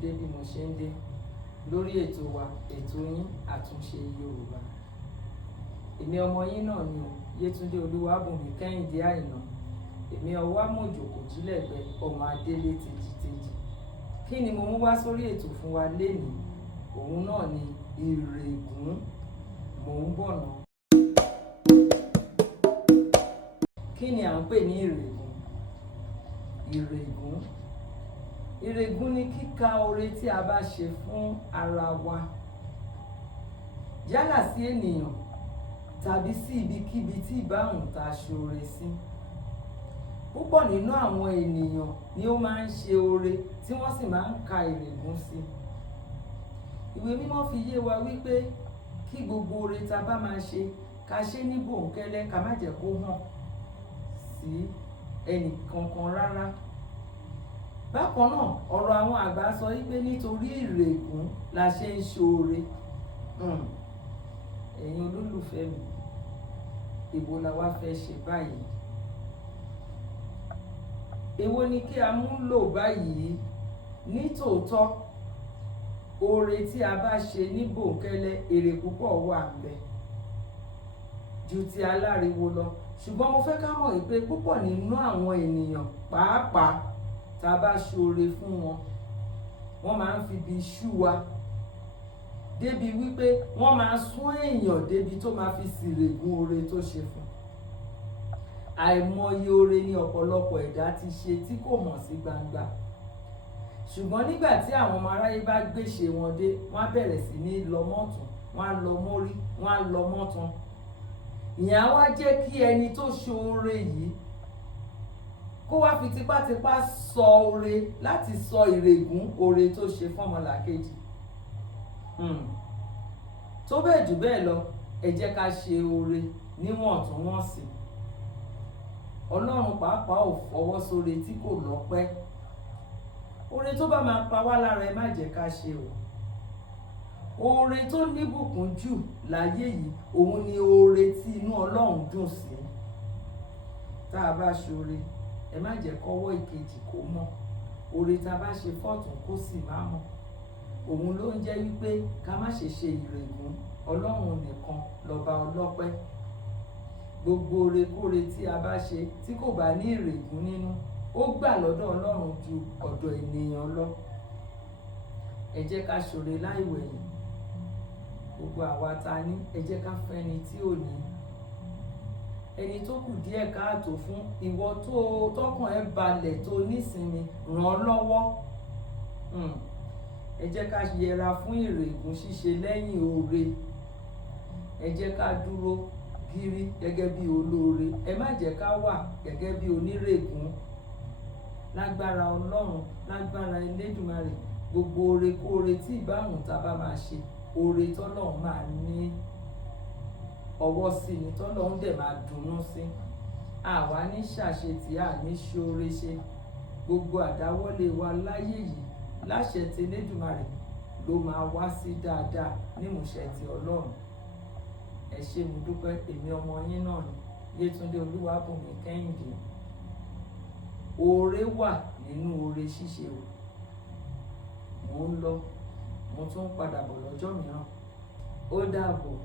dé bí mo ṣe ń dé lórí ètò wa, ètò yín Àtúnṣe Yorùbá. Èmi ọmọ yín náà ni o, Yétúndé Olúwabùnmi Kẹ́hìndé Àìná. Èmi ọwọ́ amójòkó jílẹ̀gbẹ́ ọmọ Adélé tejiteji. Kí ni mo mú wá sórí ètò fún wa lénìí? Òun náà ni ìrègùn. Mò ń bọ̀ ná. Kí ni à ń pè ní ìrègùn? Ìrègùn ni kíka oore tí a bá ṣe fún ara wa, yálà sí ènìyàn tàbí sí ibikíbi tí ìbáhùn ta ṣoore sí. Púpọ̀ nínú àwọn ènìyàn ni ó máa ń ṣe oore tí wọ́n sì máa ń ka ìrègùn sí. Ìwé mímọ́ fi yé wa wípé kí gbogbo oore ta bá máa ṣe ká ṣe ní bòńkẹ́lẹ́, ká má jẹ́ kó hàn sí ẹnì kankan rárá. Bákan náà, ọ̀rọ̀ àwọn àgbà sọ wípé nítorí ìrègùn la ṣe ń ṣoore. Ẹ̀yin olólùfẹ́ mi, èwo la wá fẹ́ ṣe báyìí? Èwo ni kí a mú lò báyìí? Nítòótọ́, oore tí a bá ṣe ní bòńkẹ́lẹ́, èrè púpọ̀ wà ńbẹ̀ ju ti aláriwo lọ. Ṣùgbọ́n mo fẹ́ ká mọ̀ wípé púpọ̀ nínú àwọn ènìyàn pàápàá tá a bá ṣoore fún wọn, wọ́n máa ń fi ibi ṣú wa débi wípé wọ́n máa sún èèyàn débi tó máa fi sìrègùn oore tó ṣe fún. Àìmọye oore ni ọ̀pọ̀lọpọ̀ ẹ̀dá ti ṣe tí kò mọ̀ sí gbangba. Ṣùgbọ́n nígbà tí àwọn ọmọ aráyé bá gbéṣe wọn dé, wọ́n á bẹ̀rẹ̀ sí ní lọ mọ́tún, wọ́n á lọ mórí, wọ́n á lọ mọ́tún. Ìyẹn á wá jẹ́ kí ẹni tó ṣe oore yìí kó wá fi tipátipá sọ oore láti sọ ìrègùn oore tó ṣe fọ́mọlàkejì. Tó bẹ́ẹ̀ jù bẹ́ẹ̀ lọ, ẹ jẹ́ ká ṣe oore níwọ̀ntúnwọ̀nsì. Ọlọ́run pàápàá ò fọwọ́ sóore tí kò lọ́pẹ́. Oore tó bá máa pa wá lára ẹ má jẹ́ ká ṣe o. Oore tó níbùkún jù láyé yìí, òun ni oore tí inú Ọlọ́run dùn sí. Tá a bá ṣoore, ẹ má jẹ́ kọ́wọ́ ìkejì kó mọ́. Oore tá a bá ṣe fọ́tùn kó sì má mọ́. Òun ló ń jẹ́ wípé ká má ṣe ṣe ìrègùn. Ọlọ́run nìkan lọ́ba ọlọ́pẹ́. Gbogbo oore kóore tí a bá ṣe tí kò bá ní ìrègùn nínú, ó gbà lọ́dọ̀ Ọlọ́run ju ọ̀dọ̀ ènìyàn lọ. Ẹ jẹ́ ká ṣoore láìwẹ̀yìn. Gbogbo àwa ta ní, ẹ jẹ́ ká fẹ́ni tí ò ní. Ẹni tó kù díẹ̀ káàtó fún, ìwọ tọ́kàn ẹ balẹ̀ tó nísinmi, ràn án lọ́wọ́. Ẹ jẹ́ ká yẹra fún ìrègùn ṣíṣe lẹ́yìn oore. Ẹ jẹ́ ká dúró gírí gẹ́gẹ́ bí olóore. Ẹ má jẹ́ ká wà gẹ́gẹ́ bí onírègùn. Lágbára Ọlọ́run, lágbára Elédùmarè, gbogbo oore kóore tí ìbáhùn ta bá máa ṣe, oore tọ́lọ́run máa ní ọwọ́ sí ni, tọ́lọ́run dẹ̀ máa dùnnú sí. Àwa ní ṣàṣetì, ní ṣoore ṣe. Gbogbo àdáwọ́lé wa láyé yìí láṣẹ ti Elédùmarè ló máa wá sí dáadáa nímúṣẹ ti Ọlọ́run. Ẹ ṣé mo dúpẹ́. Èmi ọmọ yín náà ni, Yétúndé Olúwabùnmi Kẹ́hìndé. Oore wà nínú oore ṣíṣe o. Mò ń lọ, mo tún padà bọ̀ lọ́jọ́ mìíràn. Ó dàbọ̀.